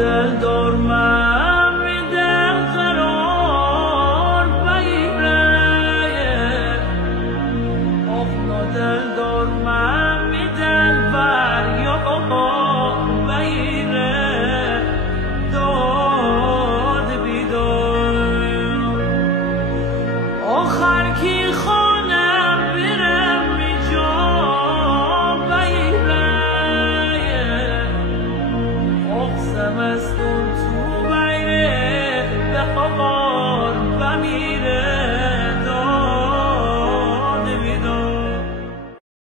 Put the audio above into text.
دل دور من میده قرار بگیره دل دور من میده فریاد بگیره داد بیدار آخر کی خواهد